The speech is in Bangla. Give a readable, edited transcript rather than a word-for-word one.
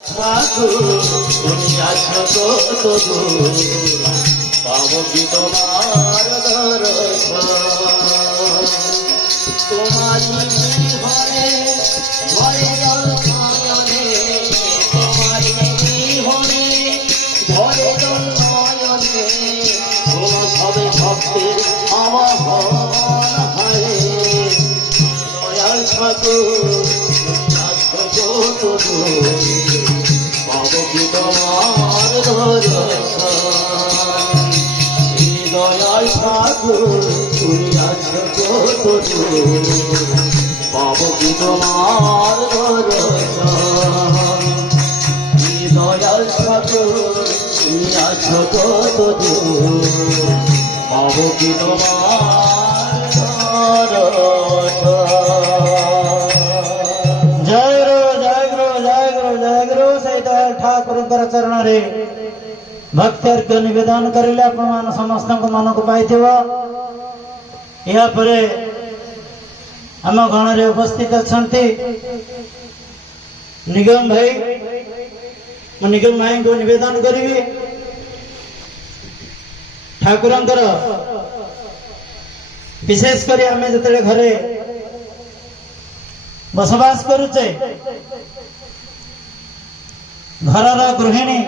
তুমি আছো কত দূর, পাবো কি তোমার দর্শন? তোমারই বিহনে ঘরে জল নয়নে, তোমারই বিহনে ঘরে জল নয়নে, তোমার সবে ভক্তের আবাহন হয়। দয়াল ঠাকুর আছো কত দূর, পাবো কি তোমার দর্শন? দয়াল ঠাকুর তুমি আছো কত দূর, পাবো কি তোমার দর্শন? দয়াল ঠাকুর তুমি আছো কত দূর, পাবো কি তোমার দর্শন? जय गुरु जय गुरु जय गुरु जय गुरु से दयाल ठाकुर चरण रे भक्ति अर्घ्य निवेदन करिले आपण मान समस्त मन को पाइथिव। या परे आम गण रे उपस्थित अछंती निगम भाई, निगम भाई को निवेदन करिवि ठाकुरंकर विशेष करी आमे जतले घरे बसवास करुचे, घरर गृहिणी